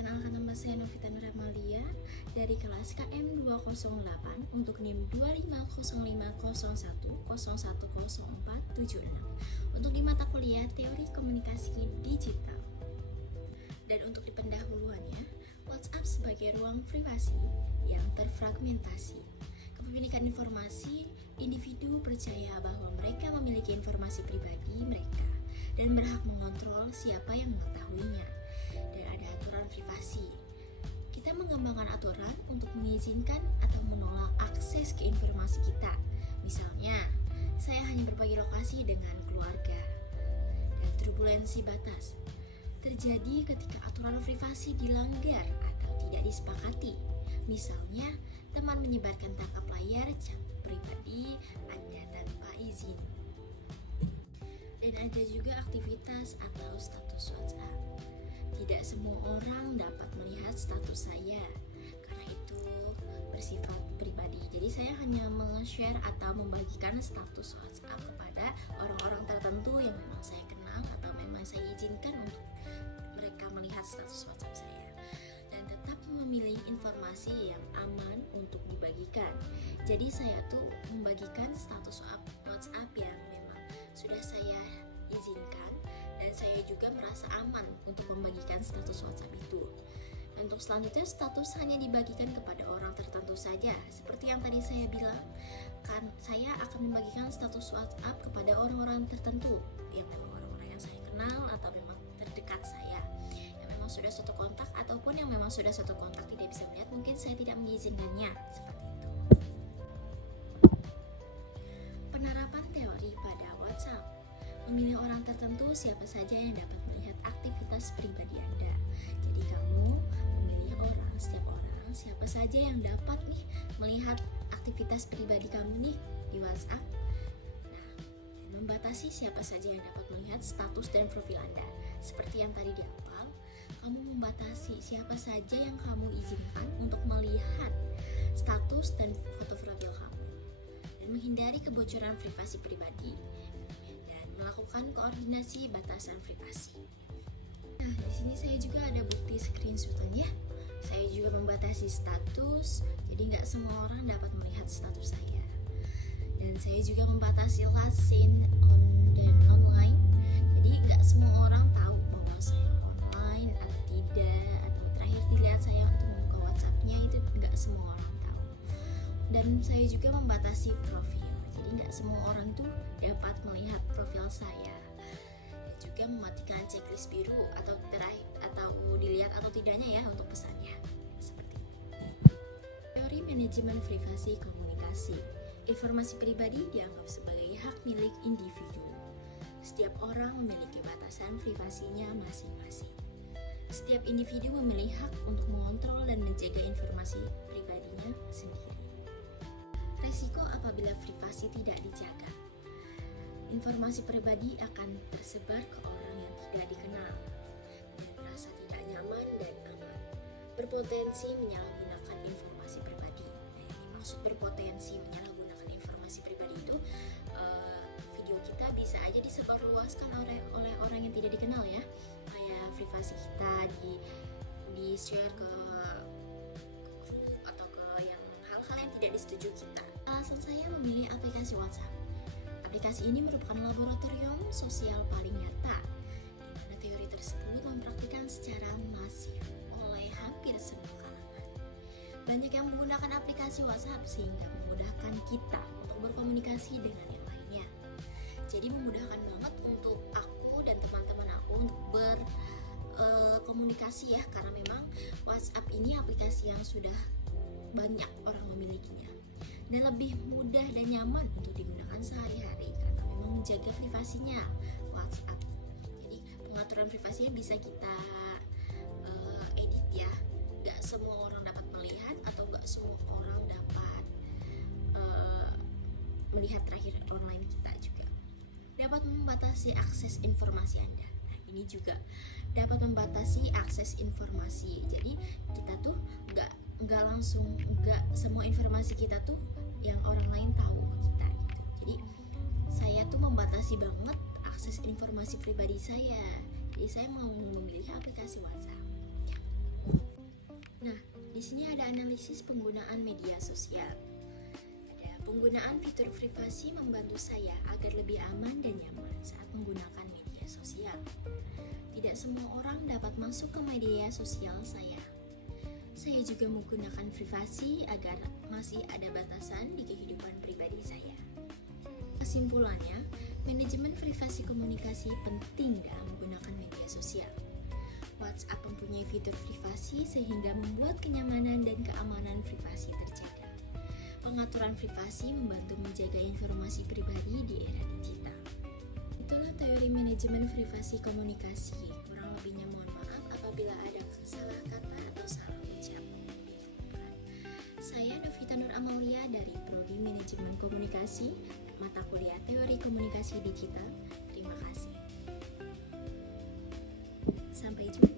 Perkenalkan, nama saya Novita Nuramalia dari kelas KM 208 untuk NIM 2505010100476 untuk di mata kuliah Teori Komunikasi Digital. Dan untuk di pendahuluannya, WhatsApp sebagai ruang privasi yang terfragmentasi. Kepemilikan informasi, individu percaya bahwa mereka memiliki informasi pribadi mereka dan berhak mengontrol siapa yang mengetahuinya. Dan ada aturan privasi. Kita mengembangkan aturan untuk mengizinkan atau menolak akses ke informasi kita. Misalnya, saya hanya berbagi lokasi dengan keluarga. Dan turbulensi batas terjadi ketika aturan privasi dilanggar atau tidak disepakati. Misalnya, teman menyebarkan tangkap layar chat pribadi Anda tanpa izin. Dan ada juga aktivitas atau status WhatsApp. Tidak semua orang dapat melihat status saya karena itu bersifat pribadi. Jadi saya hanya meng-share atau membagikan status WhatsApp kepada orang-orang tertentu yang memang saya kenal atau memang saya izinkan untuk mereka melihat status WhatsApp saya. Dan tetap memilih informasi yang aman untuk dibagikan. Jadi saya tuh membagikan status WhatsApp yang memang sudah saya izinkan, dan saya juga merasa aman untuk membagikan status WhatsApp itu. Untuk selanjutnya, status hanya dibagikan kepada orang tertentu saja. Seperti yang tadi saya bilang, kan saya akan membagikan status WhatsApp kepada orang-orang tertentu, yang memang orang-orang yang saya kenal atau memang terdekat saya, yang memang sudah satu kontak ataupun yang memang sudah satu kontak tidak bisa melihat, mungkin saya tidak mengizinkannya. Seperti itu. Penerapan teori pada WhatsApp. Memilih orang tertentu siapa saja yang dapat melihat aktivitas pribadi Anda. Jadi kamu memilih setiap orang siapa saja yang dapat nih melihat aktivitas pribadi kamu nih di WhatsApp. Nah, dan membatasi siapa saja yang dapat melihat status dan profil Anda. Seperti yang tadi di awal, kamu membatasi siapa saja yang kamu izinkan untuk melihat status dan foto profil kamu. Dan menghindari kebocoran privasi pribadi. Melakukan koordinasi batasan privasi. Nah, di sini saya juga ada bukti screenshotan ya. Saya juga membatasi status, jadi nggak semua orang dapat melihat status saya. Dan saya juga membatasi last seen dan online. Jadi nggak semua orang tahu bahwa saya online atau tidak, atau terakhir dilihat saya untuk membuka WhatsApp-nya itu nggak semua orang tahu. Dan saya juga membatasi profil. Jadi nggak semua orang itu dapat melihat profil saya. Dan juga mematikan checklist biru atau dilihat atau tidaknya ya untuk pesannya. Seperti itu. Teori manajemen privasi komunikasi. Informasi pribadi dianggap sebagai hak milik individu. Setiap orang memiliki batasan privasinya masing-masing. Setiap individu memiliki hak untuk mengontrol dan menjaga informasi pribadinya sendiri. Resiko apabila privasi tidak dijaga. Informasi pribadi akan tersebar ke orang yang tidak dikenal dan merasa tidak nyaman dan aman. Berpotensi menyalahgunakan informasi pribadi. Nah, yang dimaksud berpotensi menyalahgunakan informasi pribadi itu video kita bisa aja disebarluaskan oleh orang yang tidak dikenal ya. Kayak privasi kita di share ke grup atau ke yang hal-hal yang tidak disetujui kita. Alasan saya memilih aplikasi WhatsApp. Aplikasi ini merupakan laboratorium sosial paling nyata, di mana teori tersebut mempraktikkan secara masif oleh hampir semua kalangan. Banyak yang menggunakan aplikasi WhatsApp sehingga memudahkan kita untuk berkomunikasi dengan yang lainnya. Jadi memudahkan banget untuk aku dan teman-teman aku untuk berkomunikasi ya, karena memang WhatsApp ini aplikasi yang sudah banyak orang memilikinya. Dan lebih mudah dan nyaman untuk digunakan sehari-hari karena memang menjaga privasinya WhatsApp. Jadi pengaturan privasinya bisa kita edit ya. Gak semua orang dapat melihat atau gak semua orang dapat melihat terakhir online kita juga. Dapat membatasi akses informasi Anda. Nah, ini juga dapat membatasi akses informasi. Jadi kita tuh gak semua informasi kita tuh yang orang lain tahu kita gitu. Jadi saya tuh membatasi banget akses informasi pribadi saya. Jadi saya mau memilih aplikasi WhatsApp. Di sini ada analisis penggunaan media sosial. Ada penggunaan fitur privasi membantu saya agar lebih aman dan nyaman saat menggunakan media sosial. Tidak semua orang dapat masuk ke media sosial saya. Saya juga menggunakan privasi agar masih ada batasan di kehidupan pribadi saya. Kesimpulannya, manajemen privasi komunikasi penting dalam menggunakan media sosial. WhatsApp mempunyai fitur privasi sehingga membuat kenyamanan dan keamanan privasi terjaga. Pengaturan privasi membantu menjaga informasi pribadi di era digital. Itulah teori manajemen privasi komunikasi. Kurang lebihnya mohon maaf apabila ada salah kata atau salah ucap. Saya Novita Nur Amalia dari Prodi Manajemen Komunikasi, mata kuliah Teori Komunikasi Digital. Terima kasih. Sampai jumpa.